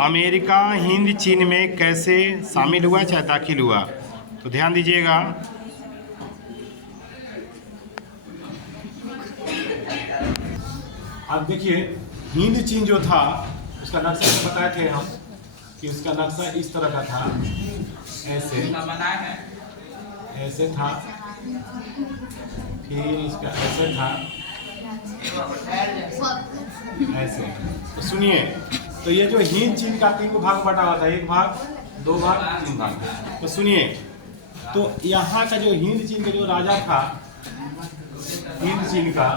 America Hind चीन में कैसे शामिल हुआ चाहे दाखिल हुआ, तो ध्यान दीजिएगा। अब देखिए, हिंद चीन जो था उसका नक्शा तो बताए थे हम कि उसका नक्शा इस तरह का था, ऐसे था, फिर इसका ऐसे था, ऐसे। तो सुनिए, तो ये जो हिंद चीन का 3 भाग बटा हुआ था, 1 भाग, 2 भाग, 3 भाग। तो सुनिए, तो यहाँ का जो हिंद चीन का जो राजा था, हिंद चीन का,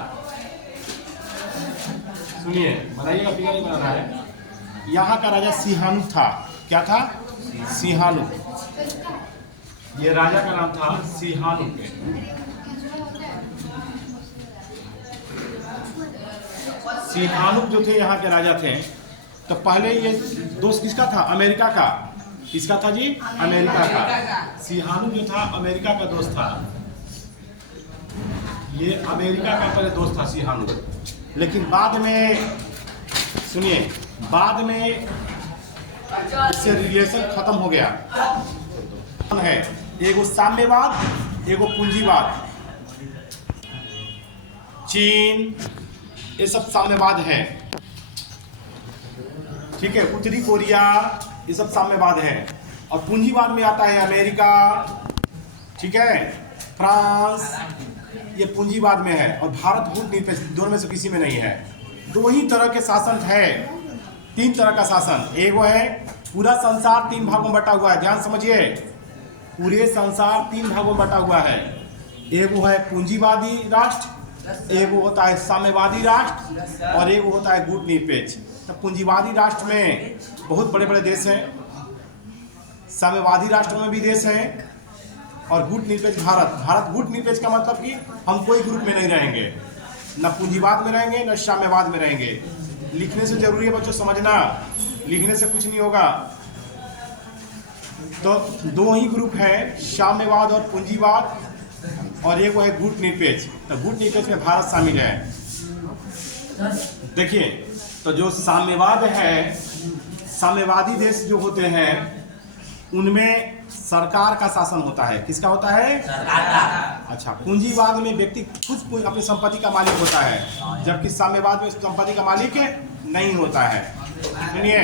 सुनिए बताइएगा, फिगर नहीं बना रहा है। यहाँ का राजा सिहानु था। क्या था? सिहानु। ये राजा का नाम था सिहानु। सिहानु जो थे यहाँ के राजा थे। तो पहले ये दोस्त किसका था? अमेरिका का। किसका था जी? अमेरिका का। सिहानु जो था अमेरिका का दोस्त था। ये अमेरिका का पहले दोस्त था सिहानु, लेकिन बाद में, सुनिए, बाद में इससे रिलेशन खत्म हो गया है। एगो साम्यवाद, एगो पूंजीवाद। चीन ये सब साम्यवाद है, ठीक है। उत्तरी कोरिया ये सब साम्यवाद है। और पूंजीवाद में आता है अमेरिका, ठीक है, फ्रांस, ये पूंजीवाद में है। और भारत कूटनीति दोनों में से किसी में नहीं है। 2 ही तरह के शासन है, 3 तरह का शासन। एक वो है पूरा संसार 3 भागों में बटा हुआ है। ध्यान समझिए, पूरे संसार 3 भागों में बटा हुआ है। एक वो है पूंजीवादी राष्ट्र, एक वो होता है साम्यवादी राष्ट्र, और एक वो होता है गुटनिरपेक्ष। तो पूंजीवादी राष्ट्र में बहुत बड़े बड़े देश हैं, साम्यवादी राष्ट्र में भी देश हैं, और गुटनिरपेक्ष भारत गुटनिरपेक्ष का मतलब कि हम कोई ग्रुप में नहीं रहेंगे, न पूंजीवाद में रहेंगे न साम्यवाद में रहेंगे। लिखने से जरूरी है बच्चों, समझना, लिखने से कुछ नहीं होगा। तो 2 ही ग्रुप है, साम्यवाद और पूंजीवाद, और एक वो है गुटनिरपेक्ष। तो गुटनिरपेक्ष में भारत शामिल है। देखिए, तो जो साम्यवाद है, साम्यवादी देश जो होते हैं उनमें सरकार का शासन होता है। किसका होता है? सरकार का। अच्छा, पूंजीवाद में व्यक्ति खुद अपनी संपत्ति का मालिक होता है, जबकि साम्यवाद में संपत्ति का मालिक नहीं होता है। सुनिए,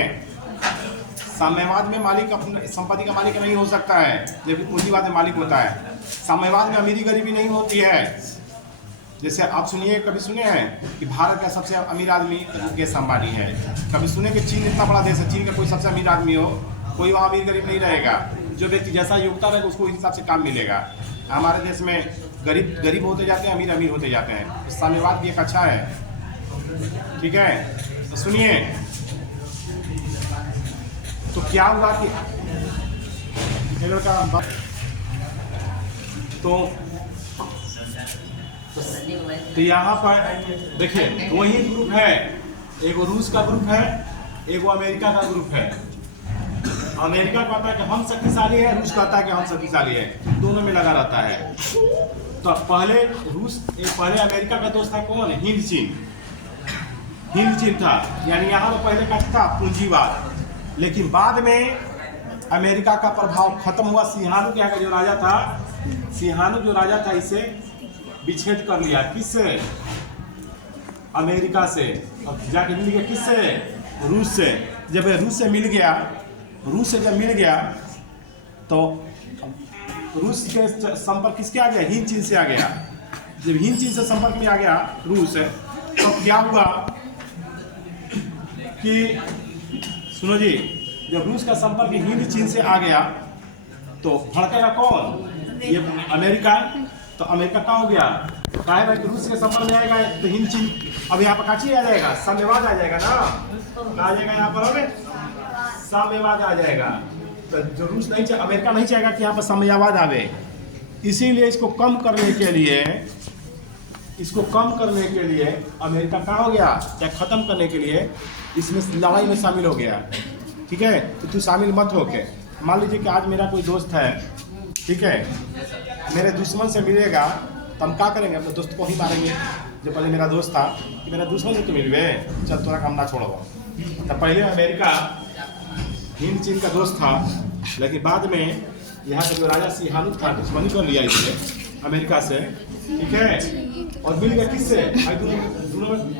साम्यवाद में मालिक अपनी संपत्ति का मालिक नहीं हो सकता है, जबकि पूंजीवाद में मालिक होता है। साम्यवाद में अमीरी गरीबी नहीं होती है। जैसे आप सुनिए, कभी सुने हैं कि भारत का सबसे अमीर आदमी मुकेश अंबानी है? कभी सुने कि चीन इतना बड़ा देश है, चीन का कोई सबसे अमीर आदमी हो? कोई वहाँ अमीर गरीब नहीं रहेगा। जो व्यक्ति जैसा योग्यता रहेगा उसको इस हिसाब से काम मिलेगा। हमारे देश में गरीब गरीब होते जाते हैं, अमीर अमीर होते जाते हैं। तो साम्यवाद भी एक अच्छा है, ठीक है। तो सुनिए, तो क्या हुआ कि तो यहाँ पर देखिए 2 ही ग्रुप है, एक रूस का ग्रुप है, एक अमेरिका का ग्रुप है। अमेरिका कहता है कि हम शक्तिशाली है, रूस कहता है कि हम शक्तिशाली है, दोनों में लगा रहता है। तो पहले पहले अमेरिका का दोस्त था कौन? हिंद चीन। हिंद चीन था, यानी यहाँ तो पहले का था पूंजीवाद, लेकिन बाद में अमेरिका का प्रभाव खत्म हुआ। सिहानु के यहाँ का जो राजा था, सिहानु जो राजा था, इसे विच्छेद कर लिया। किससे? अमेरिका से। अब जाके मिल गया किससे? रूस से। जब रूस से मिल गया, रूस से जब मिल गया तो रूस के संपर्क किसके आ गया? हिंद चीन से आ गया। जब हिंद चीन से संपर्क में आ गया रूस से, तो क्या हुआ कि, सुनो जी, जब रूस का संपर्क हिंद चीन से आ गया तो भड़केगा कौन? ये अमेरिका। तो अमेरिका कहाँ हो गया? कहा है कि रूस के संपर्क में आएगा तो हिंद चीन, अब यहाँ पर काची आ जाएगा, साम्यवाद आ जाएगा ना, आ जाएगा यहाँ पर साम्यवाद आ जाएगा। तो जो रूस नहीं चाहे, अमेरिका नहीं चाहेगा कि यहाँ पर साम्यवाद आवे। इसीलिए इसको कम करने के लिए, अमेरिका कहाँ हो गया, या खत्म करने के लिए इसमें लड़ाई में शामिल हो गया, ठीक है। तो तू शामिल मत हो के, मान लीजिए कि आज मेरा कोई दोस्त है, ठीक है, मेरे दुश्मन से मिलेगा तो हम क्या करेंगे? अपने दोस्त को ही मारेंगे। जो पहले मेरा दोस्त था कि मेरा दुश्मन से तो मिलवे, चल तोरा काम ना छोड़ो। तो पहले अमेरिका हिंद चीन का दोस्त था, लेकिन बाद में यहाँ के जो राजा सिहानुत था दुश्मनी कर लिया इसने अमेरिका से, ठीक है। और मिल गया किससे? भाई दोनों में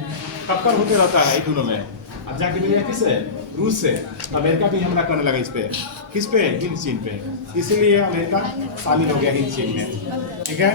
टक्कर होते रहता है दोनों में। अब जाके मिल गया किससे? रूस से। अमेरिका भी हमला करने लगा इस पे, किस पे? हिंद चीन पे। इसीलिए अमेरिका शामिल हो गया हिंद चीन में, ठीक है।